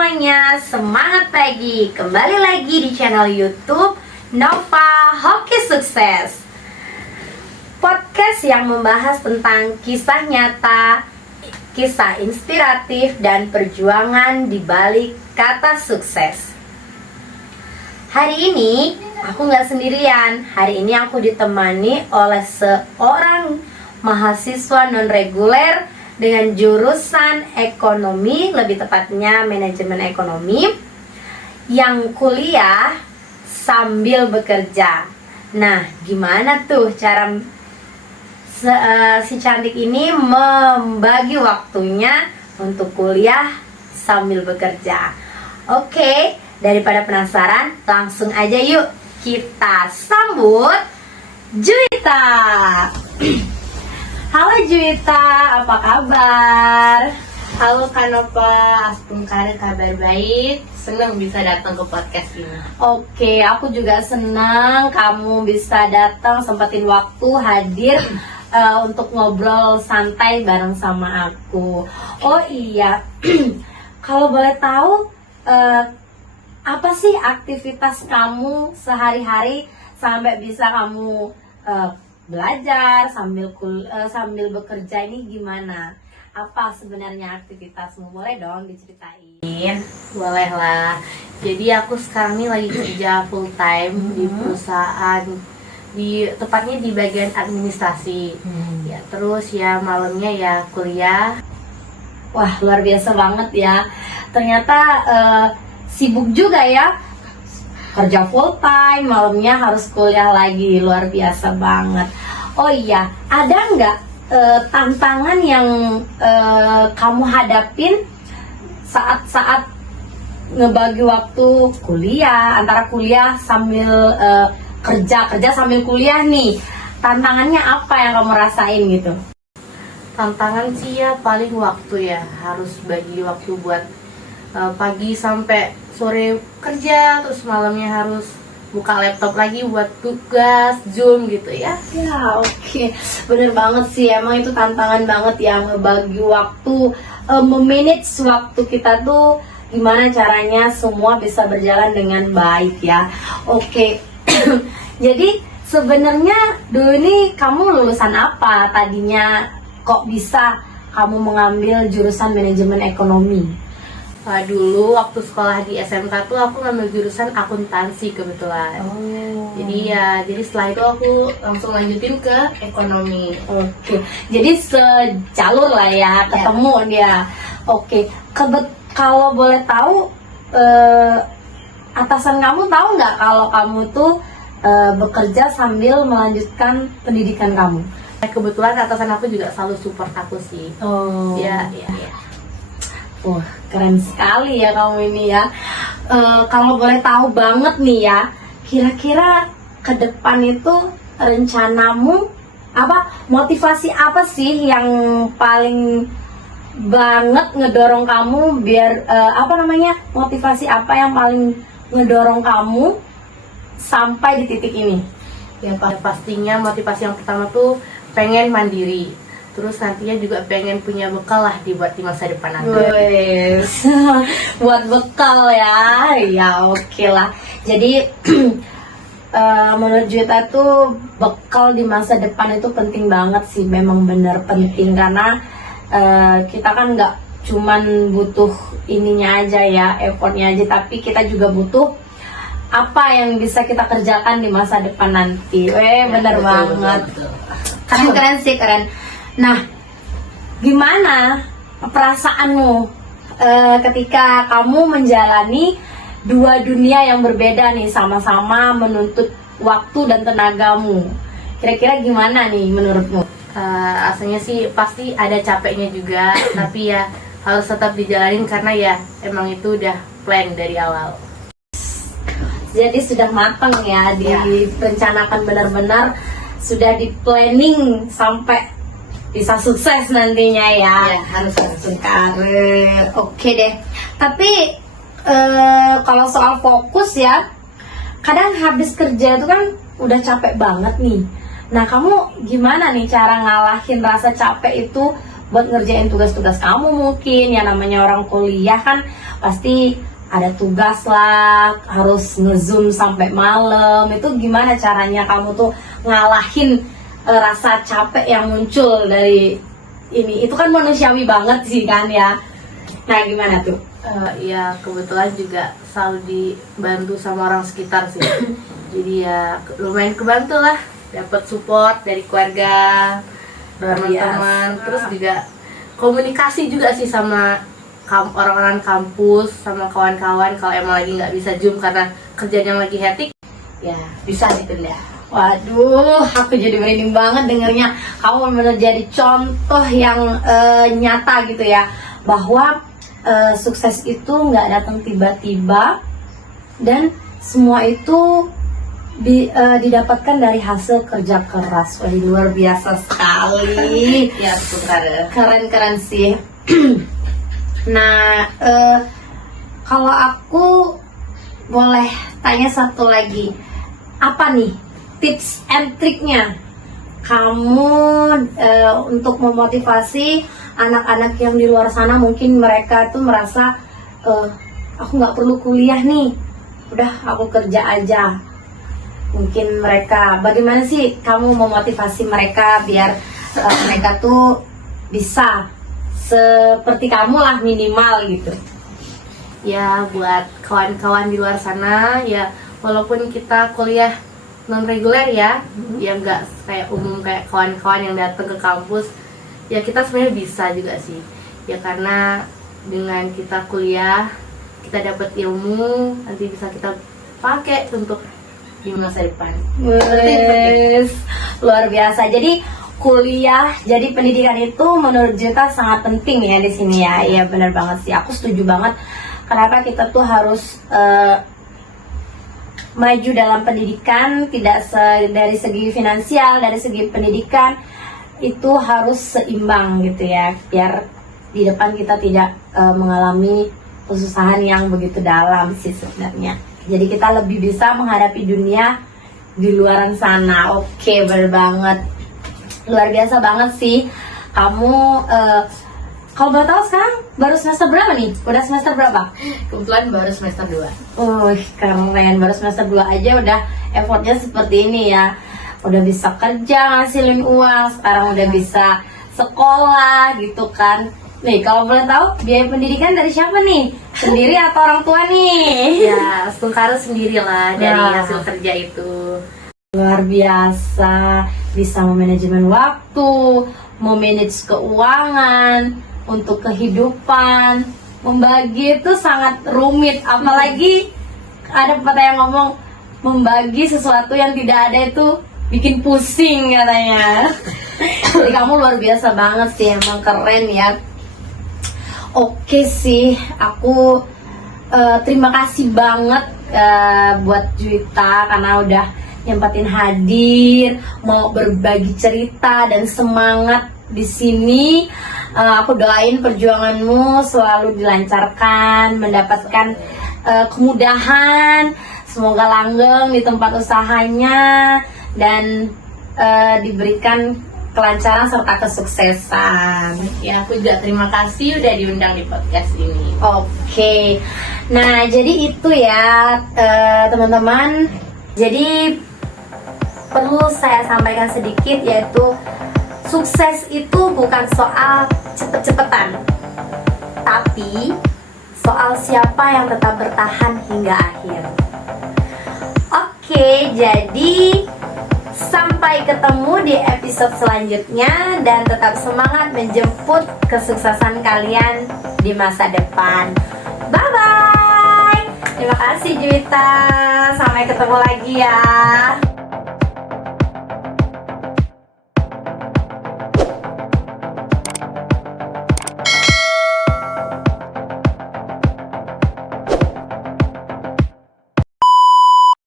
semuanya, semangat pagi. Kembali lagi di channel YouTube Nova Hoki Sukses, podcast yang membahas tentang kisah nyata, kisah inspiratif, dan perjuangan di balik kata sukses. Hari ini aku nggak sendirian. Hari ini aku ditemani oleh seorang mahasiswa non-reguler dengan jurusan ekonomi, lebih tepatnya manajemen ekonomi, yang kuliah sambil bekerja. Nah, gimana tuh cara si cantik ini membagi waktunya untuk kuliah sambil bekerja? Oke, daripada penasaran, langsung aja yuk kita sambut Juwita. Halo Juwita, apa kabar? Halo Kanova, kabar baik. Senang bisa datang ke podcast ini. Oke, aku juga senang kamu bisa datang, sempetin waktu hadir untuk ngobrol santai bareng sama aku. Oh iya, kalau boleh tahu apa sih aktivitas kamu sehari-hari sampai bisa kamu belajar sambil bekerja ini gimana? Apa sebenarnya aktivitasmu? Boleh dong diceritain? Boleh lah. Jadi aku sekarang ini lagi kerja full time di perusahaan, tepatnya di bagian administrasi. Ya, terus ya malamnya ya kuliah. Wah, luar biasa banget ya. Ternyata sibuk juga ya. Kerja full time, malamnya harus kuliah lagi. Luar biasa banget. Oh iya, ada nggak tantangan yang kamu hadapin saat-saat ngebagi waktu kuliah, antara kuliah sambil kerja sambil kuliah nih? Tantangannya apa yang kamu rasain gitu? Tantangan sih ya paling waktu ya, harus bagi waktu buat pagi sampai sore kerja, terus malamnya harus buka laptop lagi buat tugas Zoom gitu ya. Ya oke. Bener banget sih, emang itu tantangan banget ya, ngebagi waktu, memanage waktu kita tuh gimana caranya semua bisa berjalan dengan baik ya. Oke. Jadi sebenarnya dulu ini kamu lulusan apa tadinya, kok bisa kamu mengambil jurusan manajemen ekonomi? Dulu waktu sekolah di SMK tuh aku ngambil jurusan akuntansi kebetulan. Jadi setelah itu aku langsung lanjutin ke ekonomi. Oke. Jadi sejalur lah ya, ketemu dia. Oke. Kalau boleh tahu, atasan kamu tahu nggak kalau kamu tuh bekerja sambil melanjutkan pendidikan kamu? Kebetulan atasan aku juga selalu support aku sih. Oh. Ya. Wah, keren sekali ya kamu ini ya. Kalau boleh tahu banget nih ya, kira-kira ke depan itu rencanamu apa? Motivasi apa sih yang paling banget ngedorong kamu biar motivasi apa yang paling ngedorong kamu sampai di titik ini? Ya pastinya motivasi yang pertama tuh pengen mandiri. Terus nantinya juga pengen punya bekal lah di masa depan nanti. Wes, buat bekal ya. Ya oke lah. Jadi menurut Juwita tuh bekal di masa depan itu penting banget sih. Memang bener penting karena kita kan nggak cuman butuh ininya aja ya, effortnya aja, tapi kita juga butuh apa yang bisa kita kerjakan di masa depan nanti. Bener banget. Keren sih, keren. Nah, gimana perasaanmu ketika kamu menjalani dua dunia yang berbeda nih, sama-sama menuntut waktu dan tenagamu? Kira-kira gimana nih menurutmu? Aslinya sih pasti ada capeknya juga, tapi ya harus tetap dijalanin karena ya emang itu udah plan dari awal. Jadi sudah matang ya, direncanakan benar-benar, sudah di planning sampai bisa sukses nantinya ya. Harus karir. Oke deh. Tapi kalau soal fokus ya, kadang habis kerja itu kan udah capek banget nih. Nah, kamu gimana nih cara ngalahin rasa capek itu buat ngerjain tugas-tugas kamu mungkin. Ya namanya orang kuliah kan pasti ada tugas lah, harus nge-zoom sampai malam. Itu gimana caranya kamu tuh ngalahin rasa capek yang muncul dari ini? Itu kan manusiawi banget sih kan ya. Nah gimana tuh? Ya kebetulan juga selalu dibantu sama orang sekitar sih. Jadi ya lumayan kebantu lah, dapat support dari keluarga, teman-teman, terus juga komunikasi juga sih sama orang-orang kampus, sama kawan-kawan. Kalau emang lagi nggak bisa zoom karena kerjaan yang lagi hektik, ya bisa ditunda. Waduh, aku jadi merinding banget dengernya. Kamu benar jadi contoh yang nyata gitu ya, bahwa sukses itu nggak datang tiba-tiba dan semua itu didapatkan dari hasil kerja keras. Wah, luar biasa sekali. Ya, Keren-keren sih. Nah, kalau aku boleh tanya satu lagi, apa nih tips and triknya kamu untuk memotivasi anak-anak yang di luar sana? Mungkin mereka tuh merasa aku nggak perlu kuliah nih, udah aku kerja aja. Mungkin mereka, bagaimana sih kamu memotivasi mereka biar mereka tuh bisa seperti kamu lah minimal gitu? Ya buat kawan-kawan di luar sana, ya walaupun kita kuliah non reguler ya, ya nggak kayak umum kayak kawan-kawan yang datang ke kampus, ya kita sebenarnya bisa juga sih. Ya karena dengan kita kuliah, kita dapat ilmu, nanti bisa kita pakai untuk di masa depan. Wes, luar biasa. Jadi kuliah, jadi pendidikan itu menurut Juta sangat penting ya di sini ya. Iya benar banget sih. Aku setuju banget. Kenapa kita tuh harus maju dalam pendidikan, tidak dari segi finansial, dari segi pendidikan itu harus seimbang gitu ya, biar di depan kita tidak mengalami kesusahan yang begitu dalam sih sebenarnya. Jadi kita lebih bisa menghadapi dunia di luaran sana. Oke, bener banget, luar biasa banget sih kamu. Kalau boleh tahu sekarang baru semester berapa nih? Udah semester berapa? Kebetulan baru semester 2. Keren, baru semester 2 aja udah effortnya seperti ini ya. Udah bisa kerja, ngasilin uang, sekarang udah bisa sekolah gitu kan. Nih, kalau boleh tahu biaya pendidikan dari siapa nih? Sendiri atau orang tua nih? Ya, Sungkaru sendirilah dari hasil kerja itu. Luar biasa, bisa memanajemen waktu, memanage keuangan, untuk kehidupan, membagi itu sangat rumit. Apalagi ada pepatah yang ngomong, membagi sesuatu yang tidak ada itu bikin pusing katanya. Jadi kamu luar biasa banget sih, emang keren ya. Oke sih, aku terima kasih banget buat Juwita karena udah nyempatin hadir, mau berbagi cerita dan semangat di sini. Aku doain perjuanganmu selalu dilancarkan, mendapatkan kemudahan, semoga langgeng di tempat usahanya dan diberikan kelancaran serta kesuksesan. Ya, aku juga terima kasih udah diundang di podcast ini. Oke, nah jadi itu ya teman-teman. Jadi perlu saya sampaikan sedikit, yaitu sukses itu bukan soal cepet-cepetan, tapi soal siapa yang tetap bertahan hingga akhir. Oke, jadi sampai ketemu di episode selanjutnya dan tetap semangat menjemput kesuksesan kalian di masa depan. Bye-bye. Terima kasih Juwita. Sampai ketemu lagi ya.